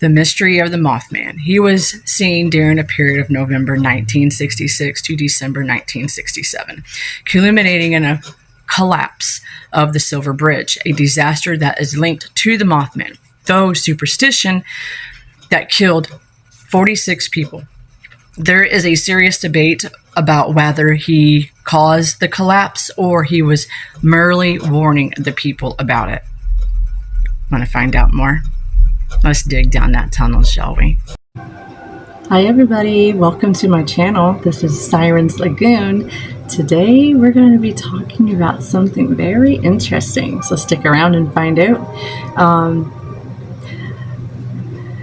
The mystery of the Mothman. He was seen during a period of November 1966 to December 1967, culminating in a collapse of the Silver Bridge, a disaster that is linked to the Mothman, though superstition that killed 46 people. There is a serious debate about whether he caused the collapse or he was merely warning the people about it. Want to find out more? Let's dig down that tunnel, shall we? Hi everybody, welcome to my channel. This is Siren's Lagoon. Today we're going to be talking about something very interesting, so stick around and find out.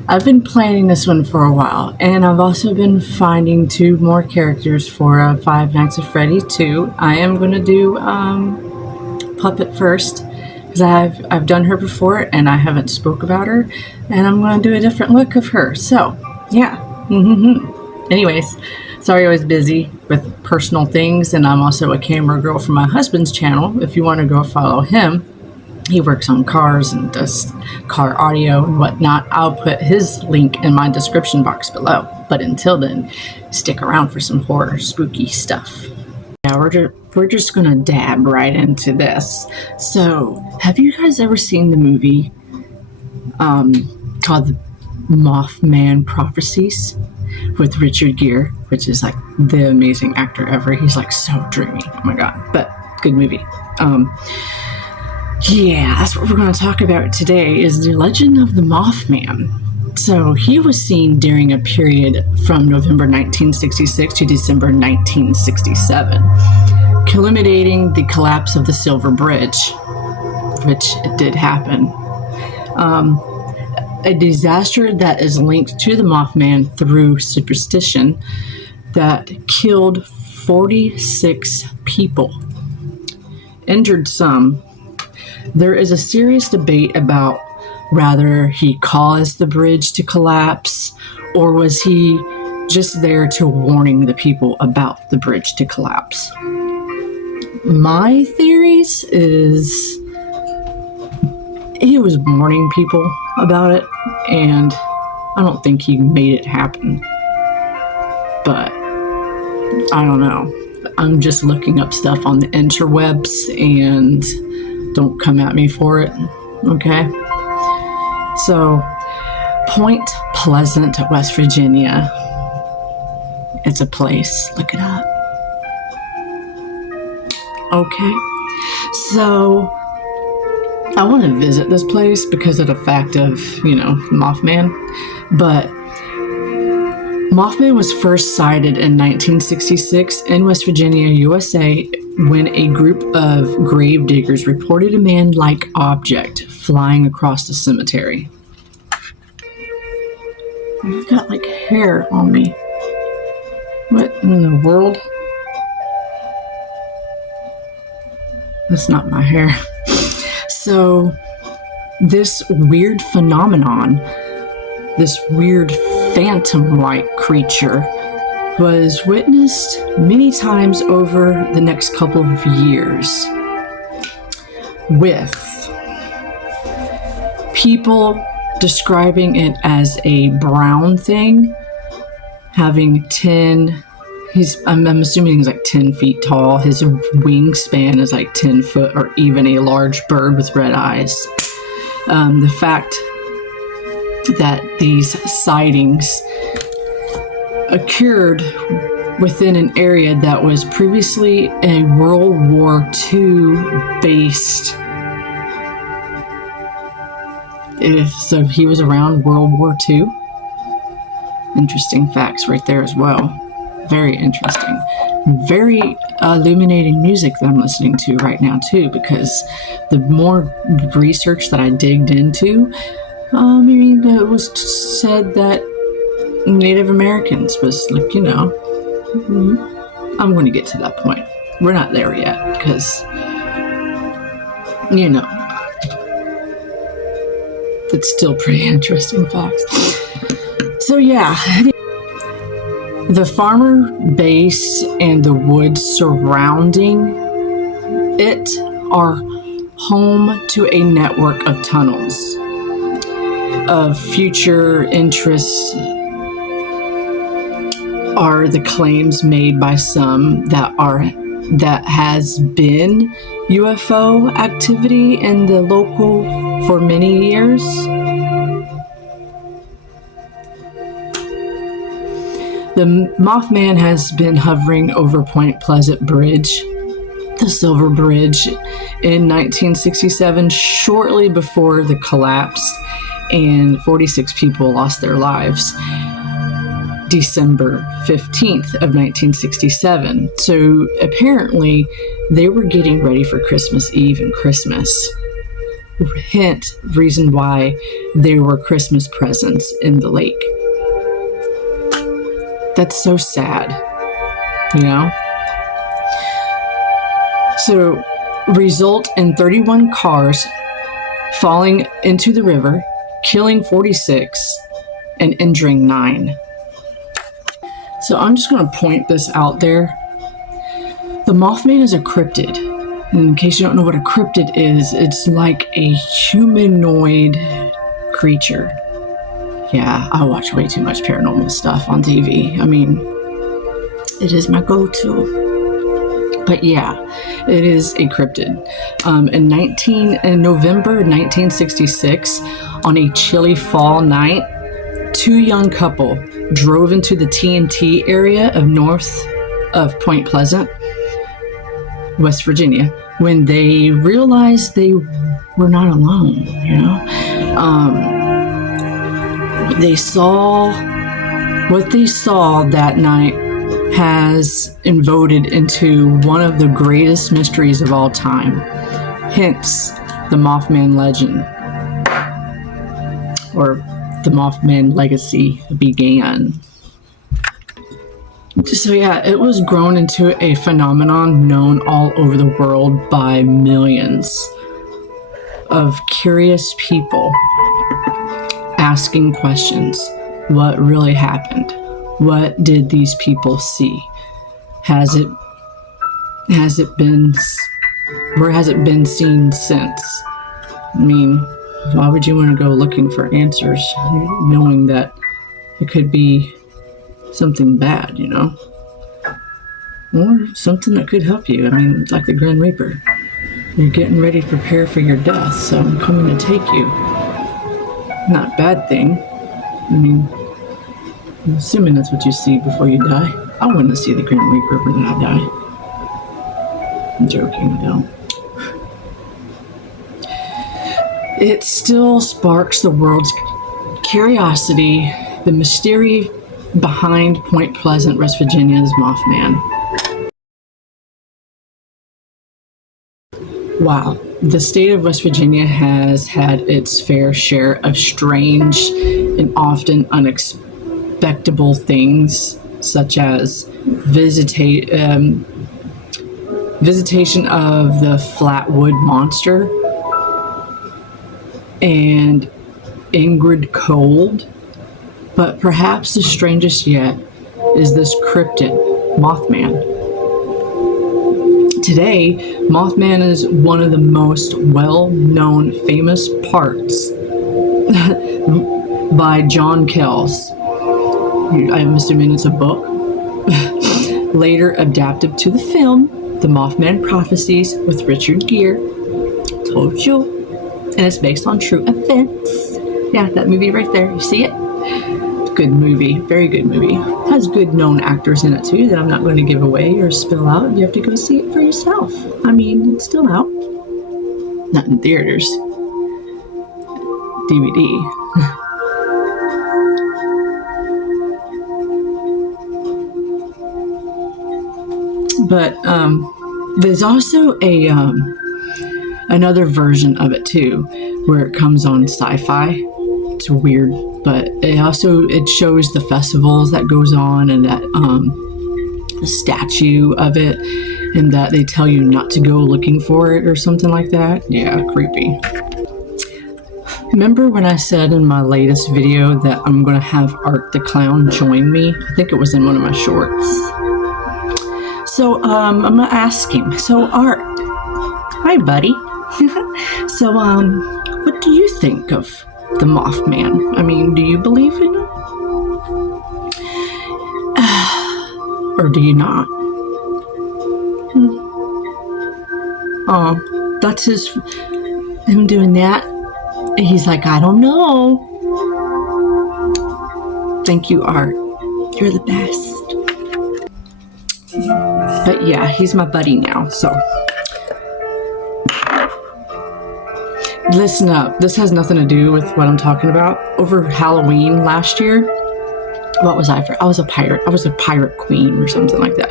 I've been planning this one for a while, and I've also been finding two more characters for Five Nights at Freddy 2. I am going to do Puppet first, because I've done her before and I haven't spoke about her, and I'm going to do a different look of her. So yeah. Anyways, sorry I was busy with personal things, and I'm also a camera girl for my husband's channel. If you want to go follow him, he works on cars and does car audio and whatnot. I'll put his link in my description box below. But until then, stick around for some horror spooky stuff. Yeah, we're just gonna dab right into this. So, have you guys ever seen the movie called The Mothman Prophecies with Richard Gere, which is like the amazing actor ever? He's like so dreamy. Oh my god, but good movie. Yeah, that's what we're going to talk about today, is the legend of the Mothman. So he was seen during a period from November 1966 to December 1967, culminating the collapse of the Silver Bridge, which it did happen. A disaster that is linked to the Mothman through superstition that killed 46 people, injured some. There is a serious debate about whether he caused the bridge to collapse or was he just there to warning the people about the bridge to collapse. My theories is he was warning people about it, and I don't think he made it happen. But I don't know. I'm just looking up stuff on the interwebs, and don't come at me for it, okay? So, Point Pleasant, West Virginia. It's a place. Look it up. Okay. So, I want to visit this place because of the fact of, Mothman. But Mothman was first sighted in 1966 in West Virginia, USA, when a group of grave diggers reported a man-like object flying across the cemetery. I've got like hair on me. What in the world? That's not my hair. So this weird phenomenon, this weird phantom-like creature, was witnessed many times over the next couple of years, with people describing it as a brown thing, having 10, I'm assuming he's like 10 feet tall. His wingspan is like 10 foot, or even a large bird with red eyes. The fact that these sightings occurred within an area that was previously a World War II based. So he was around World War II. Interesting facts right there as well. Very interesting. Very illuminating music that I'm listening to right now too, because the more research that I digged into, it was said that Native Americans was like, I'm going to get to that point. We're not there yet because, it's still pretty interesting facts. So yeah, the farmer base and the woods surrounding it are home to a network of tunnels. of future interest are the claims made by some that has been UFO activity in the local for many years. The Mothman has been hovering over Point Pleasant Bridge, the Silver Bridge, in 1967, shortly before the collapse, and 46 people lost their lives. December 15th of 1967. So apparently they were getting ready for Christmas Eve and Christmas. Hint, reason why there were Christmas presents in the lake. That's so sad, you know? So, result in 31 cars falling into the river, killing 46 and injuring 9. So I'm just going to point this out there. The Mothman is a cryptid. In case you don't know what a cryptid is, it's like a humanoid creature. Yeah, I watch way too much paranormal stuff on TV. I mean, it is my go-to. But yeah, it is a cryptid. In November 1966, on a chilly fall night, 2 young couple drove into the TNT area of north of Point Pleasant, West Virginia, when they realized they were not alone, you know? What they saw that night has voted into one of the greatest mysteries of all time, hence the Mothman legend, or the Mothman legacy began. So yeah, it was grown into a phenomenon known all over the world by millions of curious people asking questions. What really happened? What did these people see? Where has it been seen since? I mean, why would you want to go looking for answers knowing that it could be something bad, you know? Or something that could help you. I mean, like the Grim Reaper. You're getting ready to prepare for your death, so I'm coming to take you. Not a bad thing. I mean, I'm assuming that's what you see before you die. I want to see the Grim Reaper when I die. I'm joking, I don't. It still sparks the world's curiosity, the mystery behind Point Pleasant, West Virginia's Mothman. Wow, the state of West Virginia has had its fair share of strange and often unexpectable things, such as visitation of the Flatwood Monster and Ingrid Cold. But perhaps the strangest yet is this cryptid, Mothman. Today, Mothman is one of the most well-known famous parts by John Kells. I'm assuming it's a book. Later adapted to the film, The Mothman Prophecies with Richard Gere. Told you. And it's based on true events. Yeah, that movie right there. You see it? Good movie, very good movie. Has good known actors in it too that I'm not going to give away or spill out. You have to go see it for yourself. I mean, it's still out. Not in theaters. DVD. But there's also a another version of it too, where it comes on Sci-Fi. It's weird, but it shows the festivals that goes on, and that the statue of it, and that they tell you not to go looking for it or something like that. Yeah, creepy. Remember when I said in my latest video that I'm going to have Art the Clown join me? I think it was in one of my shorts. So I'm going to ask him. So Art, hi buddy. So what do you think of the Mothman. I mean, do you believe in him? Or do you not? Oh, that's him doing that. He's like, I don't know. Thank you, Art. You're the best. But yeah, he's my buddy now, so. Listen up. This has nothing to do with what I'm talking about. Over Halloween last year, what was I for? I was a pirate. I was a pirate queen or something like that.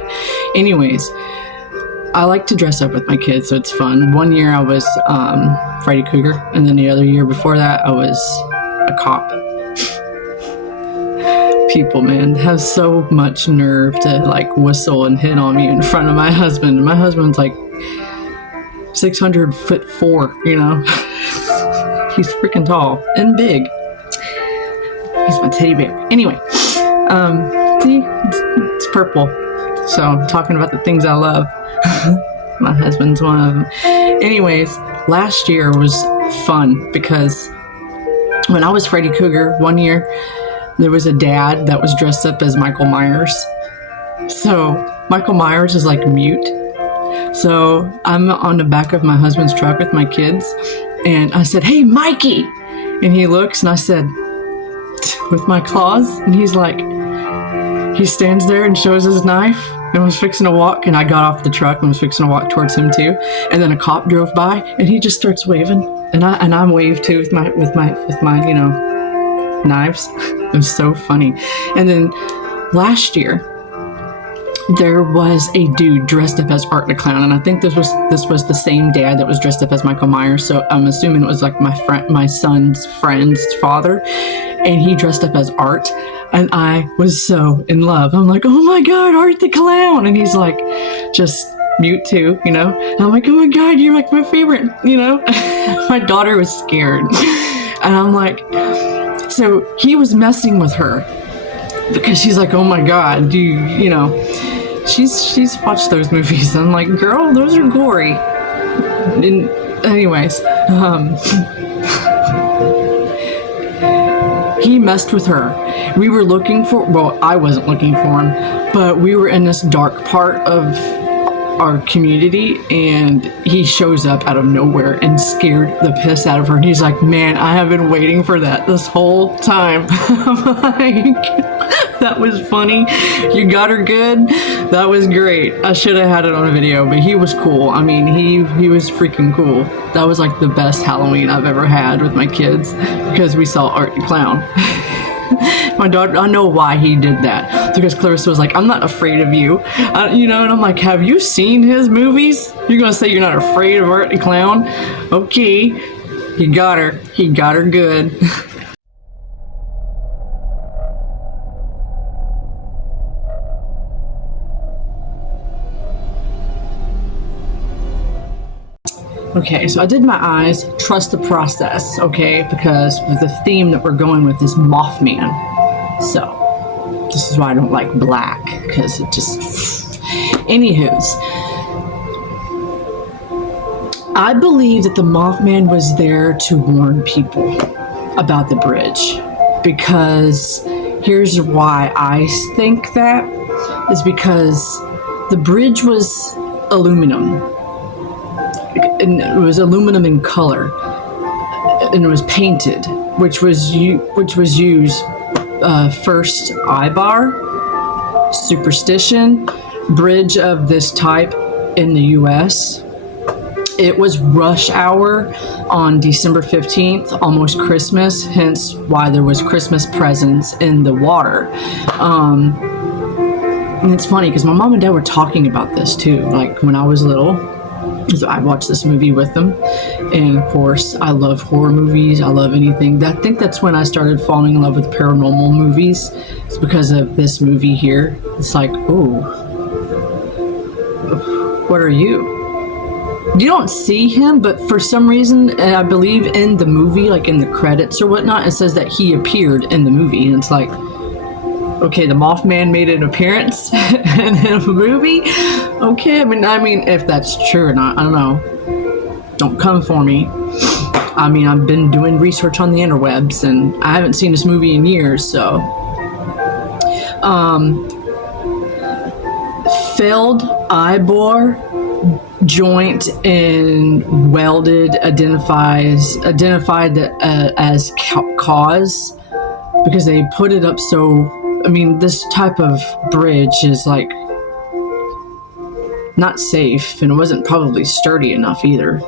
Anyways, I like to dress up with my kids, so it's fun. One year I was Freddy Krueger, and then the other year before that I was a cop. People, man, have so much nerve to like whistle and hit on me in front of my husband. My husband's like 6'4", you know. He's freaking tall and big. He's my teddy bear. Anyway, see, it's purple. So I'm talking about the things I love. My husband's one of them. Anyways, last year was fun because when I was Freddy Krueger, one year, there was a dad that was dressed up as Michael Myers. So Michael Myers is like mute. So I'm on the back of my husband's truck with my kids, and I said, "Hey, Mikey!" And he looks, and I said, with my claws, and he's like, he stands there and shows his knife, and was fixing to walk, and I got off the truck and was fixing to walk towards him too. And then a cop drove by, and he just starts waving, and I waved too with my you know, knives. It was so funny. And then last year, there was a dude dressed up as Art the Clown, and I think this was the same dad that was dressed up as Michael Myers. So I'm assuming it was like my son's friend's father, and he dressed up as Art, and I was so in love. I'm like, oh my God, Art the Clown, and he's like, just mute too, you know. And I'm like, oh my God, you're like my favorite, you know. My daughter was scared, and I'm like, so he was messing with her because she's like, oh my God, you know. She's watched those movies. I'm like, girl, those are gory. And anyways, he messed with her. We were looking for, well, I wasn't looking for him, but we were in this dark part of our community, and he shows up out of nowhere and scared the piss out of her. And he's like, man, I have been waiting for that this whole time. I'm like, that was funny. You got her good. That was great. I should have had it on a video, but he was cool. I mean, he was freaking cool. That was like the best Halloween I've ever had with my kids, because we saw Art the Clown. My daughter, I know why he did that, because Clarissa was like, I'm not afraid of you, you know, and I'm like, have you seen his movies? You're gonna say you're not afraid of Art the Clown? Okay, he got her good. Okay, so I did my eyes, trust the process, okay, because the theme that we're going with is Mothman. So, this is why I don't like black, because it just... Anywho's, I believe that the Mothman was there to warn people about the bridge, because here's why I think that, is because the bridge was aluminum. And it was aluminum in color, and it was painted, which was used first Ibar, superstition, bridge of this type in the U.S. It was rush hour on December 15th, almost Christmas, hence why there was Christmas presents in the water. And it's funny because my mom and dad were talking about this too, like when I was little. So I watched this movie with them, and of course I love horror movies. I love anything. I think that's when I started falling in love with paranormal movies. It's because of this movie here. It's like, ooh, what are you? You don't see him, but for some reason, and I believe in the movie, like in the credits or whatnot, it says that he appeared in the movie, and it's like, okay, the Mothman made an appearance in a movie. Okay, I mean, if that's true or not, I don't know. Don't come for me. I mean, I've been doing research on the interwebs, and I haven't seen this movie in years, so. Failed eye bore, joint, and welded identified as cause, because they put it up so, I mean, this type of bridge is like not safe, and it wasn't probably sturdy enough either.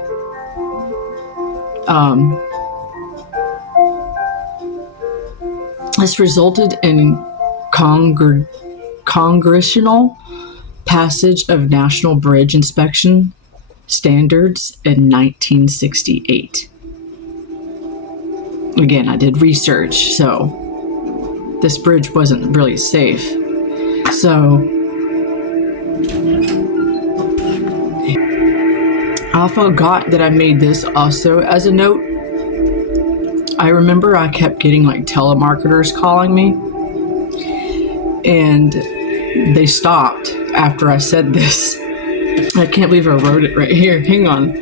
This resulted in congressional passage of National Bridge Inspection Standards in 1968. Again, I did research, so this bridge wasn't really safe. So I forgot that I made this also as a note. I remember I kept getting like telemarketers calling me, and they stopped after I said this. I can't believe I wrote it right here. Hang on.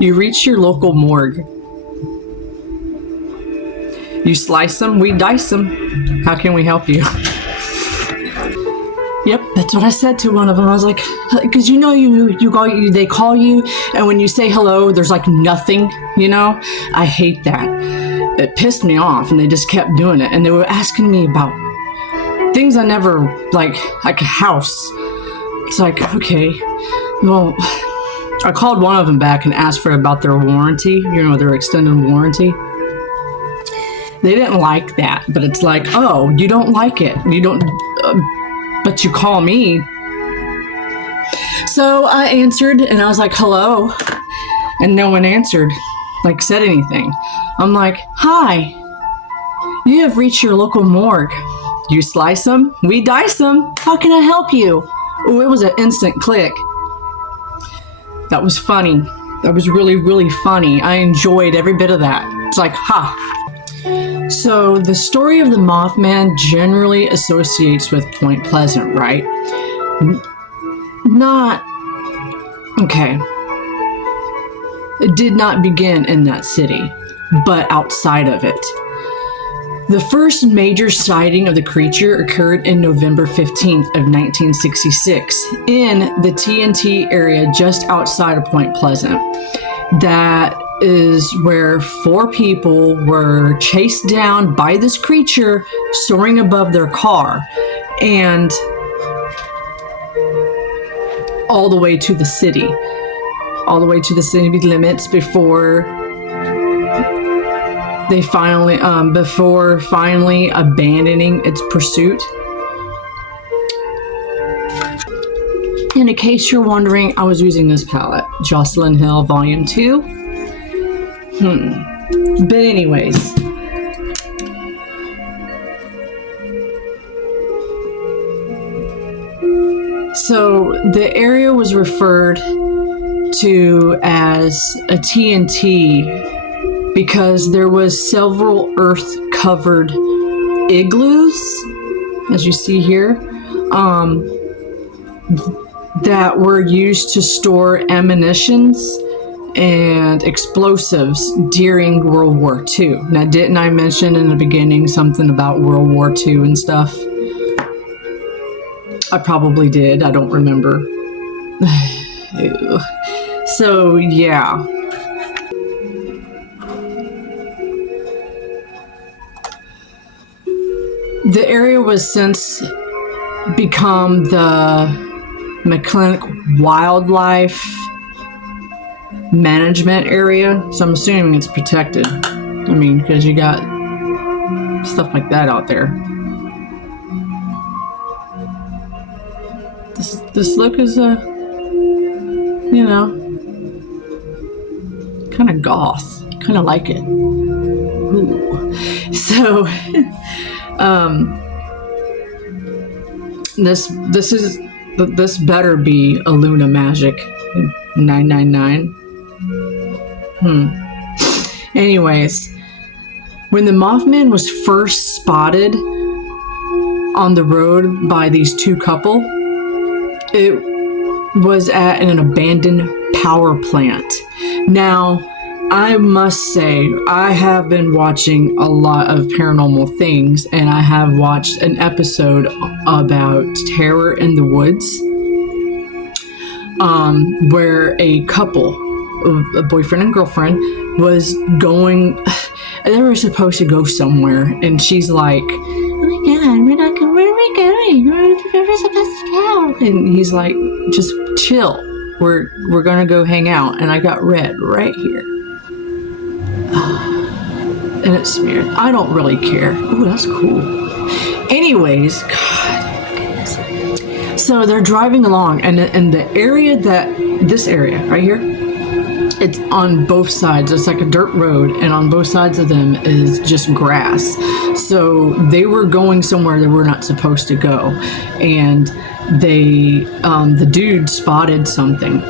You reach your local morgue. You slice them, we dice them. How can we help you? Yep, that's what I said to one of them. I was like, because you know, they call you, and when you say hello, there's like nothing, you know? I hate that. It pissed me off, and they just kept doing it. And they were asking me about things I never, like a house. It's like, okay, well, I called one of them back and asked for about their warranty, you know, their extended warranty. They didn't like that, but it's like, oh, you don't like it. You don't, but you call me. So I answered, and I was like, hello. And no one answered, like said anything. I'm like, hi, you have reached your local morgue. You slice them, we dice them. How can I help you? Oh, it was an instant click. That was funny. That was really, really funny. I enjoyed every bit of that. It's like, ha. So the story of the Mothman generally associates with Point Pleasant, right? Not, okay. It did not begin in that city, but outside of it. The first major sighting of the creature occurred in November 15th of 1966 in the TNT area just outside of Point Pleasant. That is where 4 people were chased down by this creature soaring above their car, and all the way to the city limits before they finally abandoning its pursuit. And in case you're wondering, I was using this palette, Jaclyn Hill Volume 2. But anyways, so the area was referred to as a TNT because there was several earth-covered igloos, as you see here, that were used to store ammunitions and explosives during World War II. Now, didn't I mention in the beginning something about World War II and stuff? I probably did. I don't remember. So, yeah. The area was since become the McClintock Wildlife Management Area, so I'm assuming it's protected. I mean, because you got stuff like that out there. This look is you know, kind of goth. Kind of like it. Ooh. So, this better be a Luna Magic 999. Anyways, when the Mothman was first spotted on the road by these 2 couple, it was at an abandoned power plant. Now, I must say, I have been watching a lot of paranormal things, and I have watched an episode about terror in the woods, where a couple, a boyfriend and girlfriend, was going, they were supposed to go somewhere, and she's like, oh my God, where are we going? Where are we supposed to go? And he's like, just chill. We're gonna go hang out. And I got red right here. And it's smeared. I don't really care. Oh, that's cool. Anyways, God, goodness. So they're driving along, and the area this area right here, it's on both sides. It's like a dirt road, and on both sides of them is just grass. So they were going somewhere they were not supposed to go, and the dude spotted something,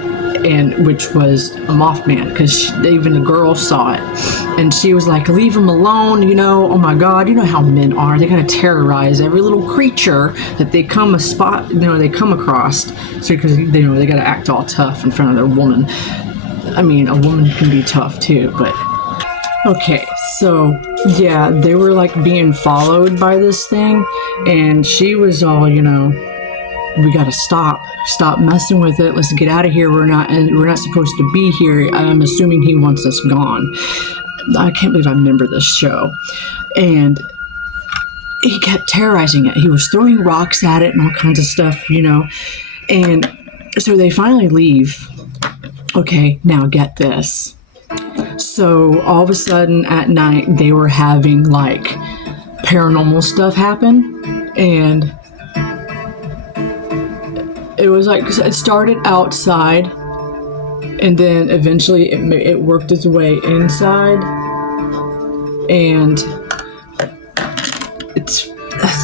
and which was a Mothman, because even the girl saw it, and she was like, leave him alone, oh my God, you know how men are. They're gonna terrorize every little creature that they come across, so because they gotta act all tough in front of their woman. I mean, a woman can be tough too, but okay, so yeah, they were like being followed by this thing, and she was all, we gotta stop messing with it. Let's get out of here. We're not supposed to be here. I'm assuming he wants us gone. I can't believe I remember this show. And he kept terrorizing it. He was throwing rocks at it and all kinds of stuff, And so they finally leave. Okay, now get this. So all of a sudden at night, they were having like paranormal stuff happen, and it was like, it started outside, and then eventually it worked its way inside, and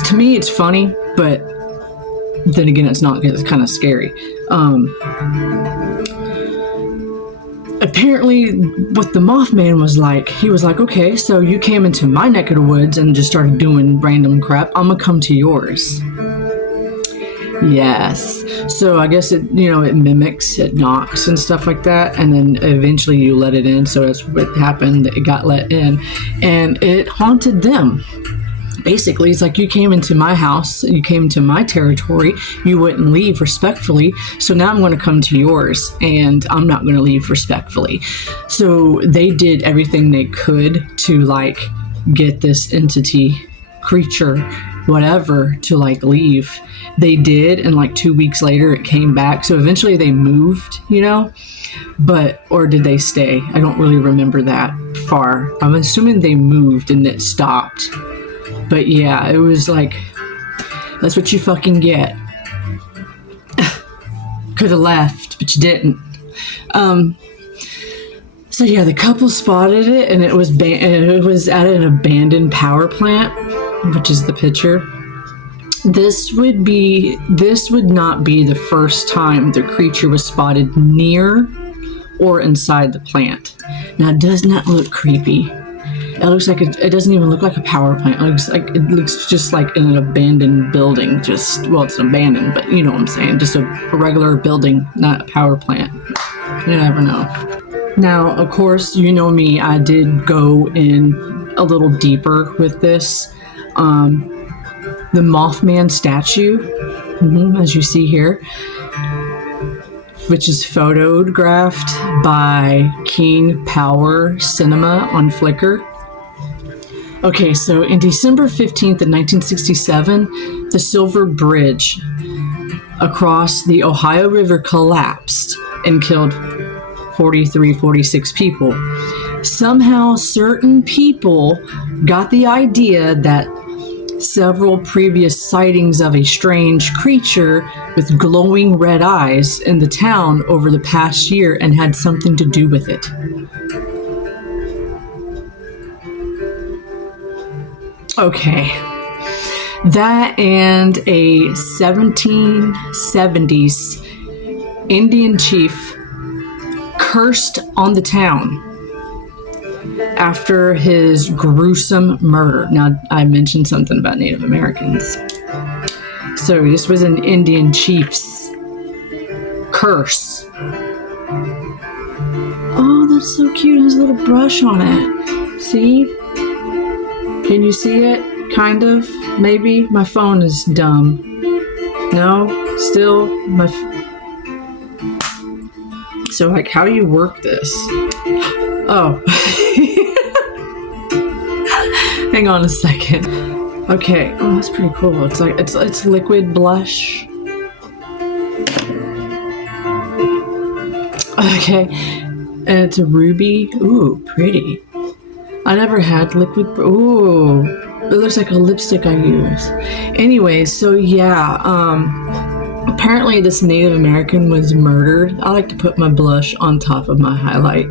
to me it's funny, but then again it's not, because it's kind of scary. Apparently what the Mothman was like, he was like, okay, so you came into my neck of the woods and just started doing random crap, I'm gonna come to yours. Yes. So I guess it mimics, it knocks and stuff like that, and then eventually you let it in. So that's what happened. It got let in, and it haunted them. Basically, it's like, you came into my house, you came into my territory, you wouldn't leave respectfully, so now I'm going to come to yours, and I'm not going to leave respectfully. So they did everything they could to like get this entity, creature, whatever, to like leave. They did, and like 2 weeks later it came back. So eventually they moved, or did they stay? I don't really remember that far. I'm assuming they moved and it stopped. But yeah, it was like, that's what you fucking get. Could have left, but you didn't. So yeah, the couple spotted it, and it was at an abandoned power plant, which is the picture. This would not be the first time the creature was spotted near or inside the plant. Now, doesn't that look creepy? It looks like it doesn't even look like a power plant. It looks just like in an abandoned building. It's abandoned, but you know what I'm saying. Just a regular building, not a power plant. You never know. Now, of course, you know me. I did go in a little deeper with this. The Mothman statue, as you see here, which is photographed by King Power Cinema on Flickr. Okay, so in December 15th of 1967, the Silver Bridge across the Ohio River collapsed and killed 46 people. Somehow, certain people got the idea that several previous sightings of a strange creature with glowing red eyes in the town over the past year and had something to do with it. Okay. That and a 1770s Indian chief cursed on the town after his gruesome murder. Now, I mentioned something about Native Americans. So this was an Indian chief's curse. Oh, that's so cute. It has a little brush on it. See? Can you see it? Kind of? Maybe? My phone is dumb. No? Still? So, like, how do you work this? Oh. Hang on a second. Okay. Oh, that's pretty cool. It's like, it's liquid blush. Okay. And it's a ruby. Ooh, pretty. I never had liquid. Ooh, it looks like a lipstick I use. Anyway, so yeah, apparently this Native American was murdered. I like to put my blush on top of my highlight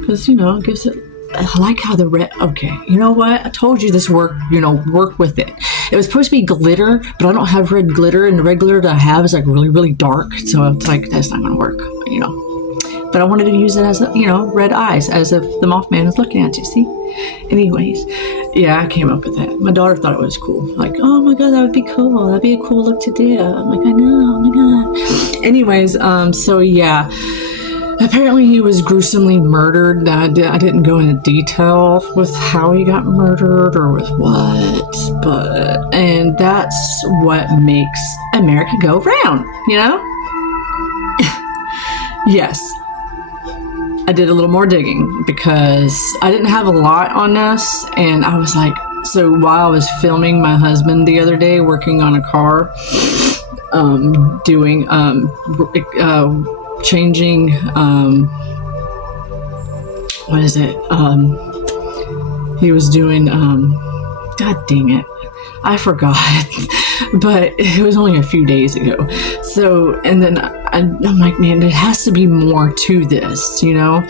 because, you know, it gives it. I like how the red. Okay, you know what? I told you this work. You know, work with it. It was supposed to be glitter, but I don't have red glitter, and the red glitter that I have is like really, really dark. So it's like that's not gonna work. You know. But I wanted to use it as, you know, red eyes, as if the Mothman is looking at you, see? Anyways, yeah, I came up with that. My daughter thought it was cool. Like, oh my God, that would be cool. That'd be a cool look to do. I'm like, I know, oh my God. Anyways, so yeah. Apparently he was gruesomely murdered. I didn't go into detail with how he got murdered or with what, and that's what makes America go round, you know? Yes. I did a little more digging because I didn't have a lot on this, and I was like, so while I was filming my husband the other day, working on a car, doing, changing, what is it? He was doing, God dang it. I forgot, but it was only a few days ago. So, and then I'm like, man, there has to be more to this, you know?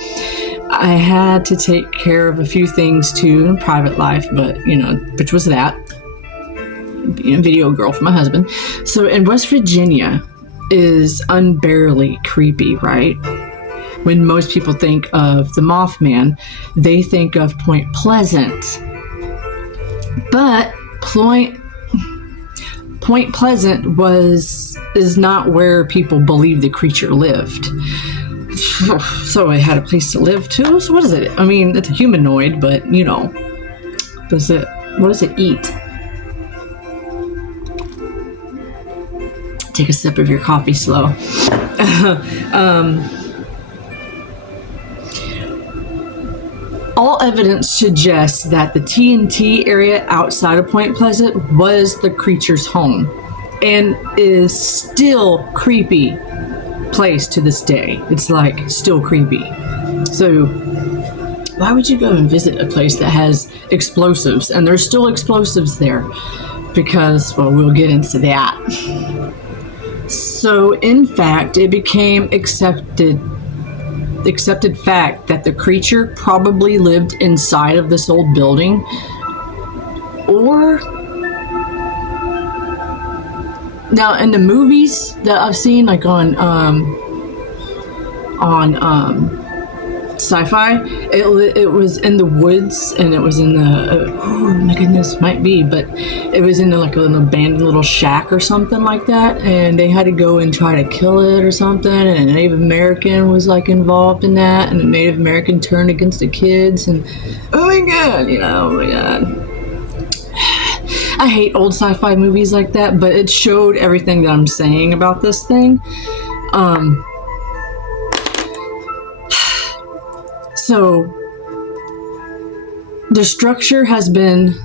I had to take care of a few things too in private life, but, you know, which was that, you know, video girl for my husband. So in West Virginia is unbearably creepy, right? When most people think of the Mothman, they think of Point Pleasant. But Point Pleasant is not where people believe the creature lived. So it had a place to live too. So what is it? I mean, it's a humanoid, but you know, what does it eat? Take a sip of your coffee slow. All evidence suggests that the TNT area outside of Point Pleasant was the creature's home and is still creepy place to this day. It's like still creepy. So why would you go and visit a place that has explosives? And there's still explosives there because, well, we'll get into that. So in fact, it became accepted fact that the creature probably lived inside of this old building, or now in the movies that I've seen, like on sci-fi, it was in the woods, and it was in the oh my goodness, might be, but it was in like an abandoned little shack or something like that, and they had to go and try to kill it or something, and a Native American was like involved in that, and the Native American turned against the kids, and oh my God, you know, oh my God. I hate old sci-fi movies like that, but it showed everything that I'm saying about this thing. So the structure has been,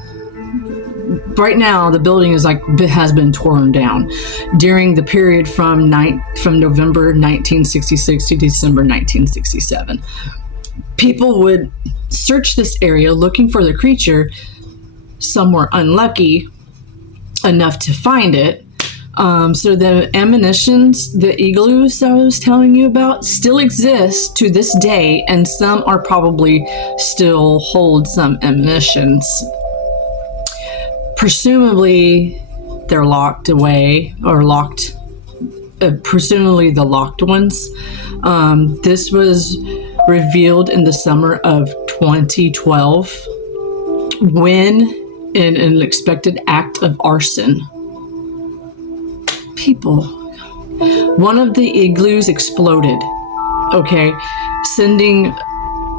right now the building is like, has been torn down during the period from November 1966 to December 1967. People would search this area looking for the creature. Some were unlucky enough to find it. So the ammunitions, the igloos I was telling you about, still exist to this day, and some are probably still hold some ammunitions. Presumably, they're locked away, or locked, presumably the locked ones. This was revealed in the summer of 2012 when, in an unexpected act of arson, people, One of the igloos exploded, okay, sending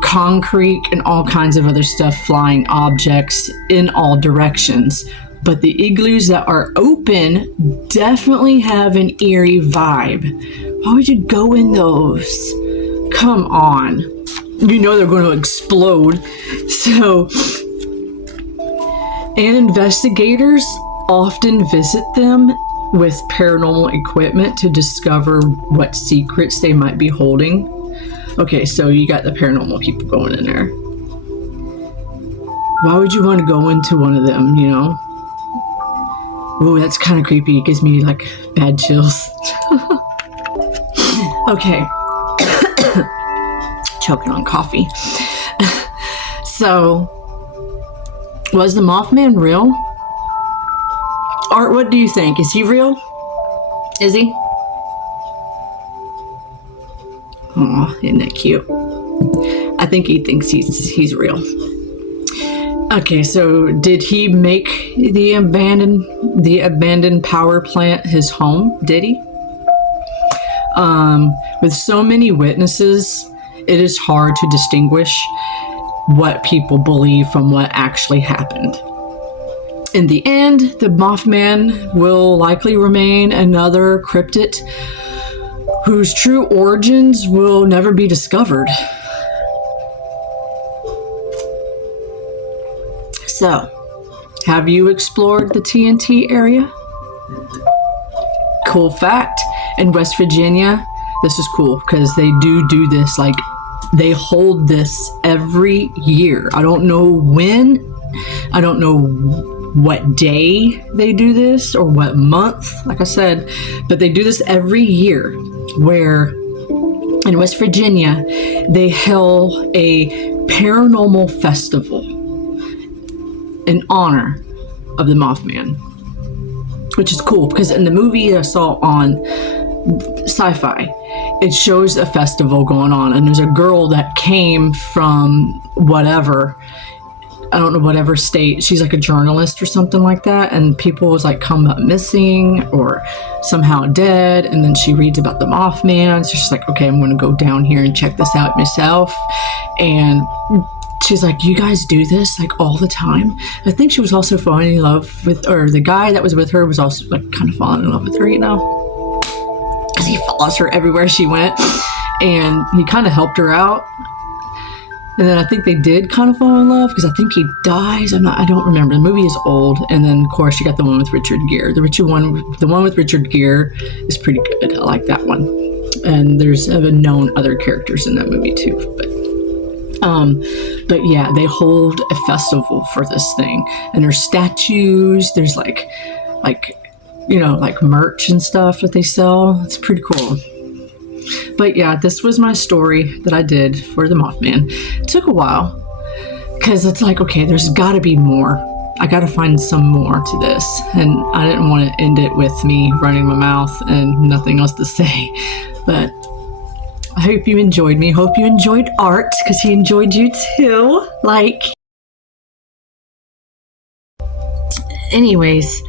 concrete and all kinds of other stuff, flying objects in all directions. But the igloos that are open definitely have an eerie vibe. Why would you go in those? Come on. You know they're going to explode. So, and investigators often visit them with paranormal equipment to discover what secrets they might be holding. Okay, so you got the paranormal people going in there. Why would you want to go into one of them, you know? Ooh, that's kind of creepy. It gives me like bad chills. Okay. Choking on coffee. So, was the Mothman real? Art, what do you think? Is he real? Is he? Aw, isn't that cute? I think he thinks he's real. Okay, so did he make the abandoned power plant his home? Did he? With so many witnesses, it is hard to distinguish what people believe from what actually happened. In the end, the Mothman will likely remain another cryptid whose true origins will never be discovered. So, have you explored the TNT area? Cool fact, in West Virginia, this is cool because they do this, like, they hold this every year. I don't know when, I don't know what day they do this or what month, like I said, but they do this every year, where in West Virginia, they held a paranormal festival in honor of the Mothman, which is cool because in the movie I saw on Sci-Fi, it shows a festival going on, and there's a girl that came from whatever, I don't know, whatever state. She's like a journalist or something like that, and people was like come up missing or somehow dead, and then she reads about the Mothman, so she's like, okay, I'm gonna go down here and check this out myself. And she's like, you guys do this like all the time? I think she was also falling in love with, or the guy that was with her was also like kind of falling in love with her, you know, because he follows her everywhere she went, and he kind of helped her out. And then I think they did kind of fall in love because I think he dies. I don't remember. The movie is old. And then of course you got the one with Richard Gere. The one with Richard Gere is pretty good. I like that one. And there's known other characters in that movie too. But yeah, they hold a festival for this thing, and there's statues. There's like you know, like merch and stuff that they sell. It's pretty cool. But yeah, this was my story that I did for the Mothman. It took a while because it's like, okay, there's got to be more. I got to find some more to this. And I didn't want to end it with me running my mouth and nothing else to say. But I hope you enjoyed me. Hope you enjoyed Art because he enjoyed you too. Like, anyways,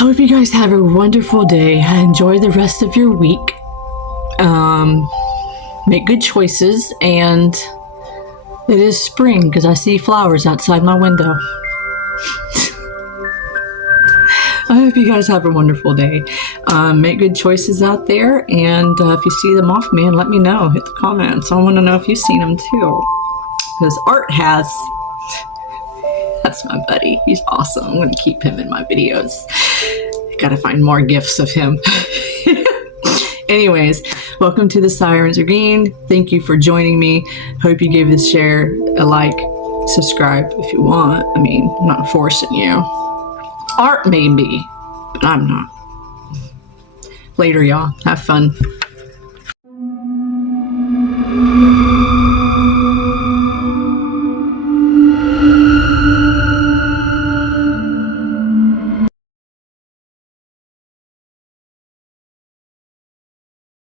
I hope you guys have a wonderful day. Enjoy the rest of your week. Make good choices, and it is spring because I see flowers outside my window. I hope you guys have a wonderful day. Make good choices out there, and if you see the Mothman, let me know. Hit the comments. I want to know if you've seen him too, because Art has. That's my buddy. He's awesome. I'm going to keep him in my videos. Gotta find more gifts of him. Anyways, welcome to the Sirens Are Green. Thank you for joining me. Hope you give this share a like, subscribe if you want. I mean, I'm not forcing you. Art may be, but I'm not. Later, y'all. Have fun.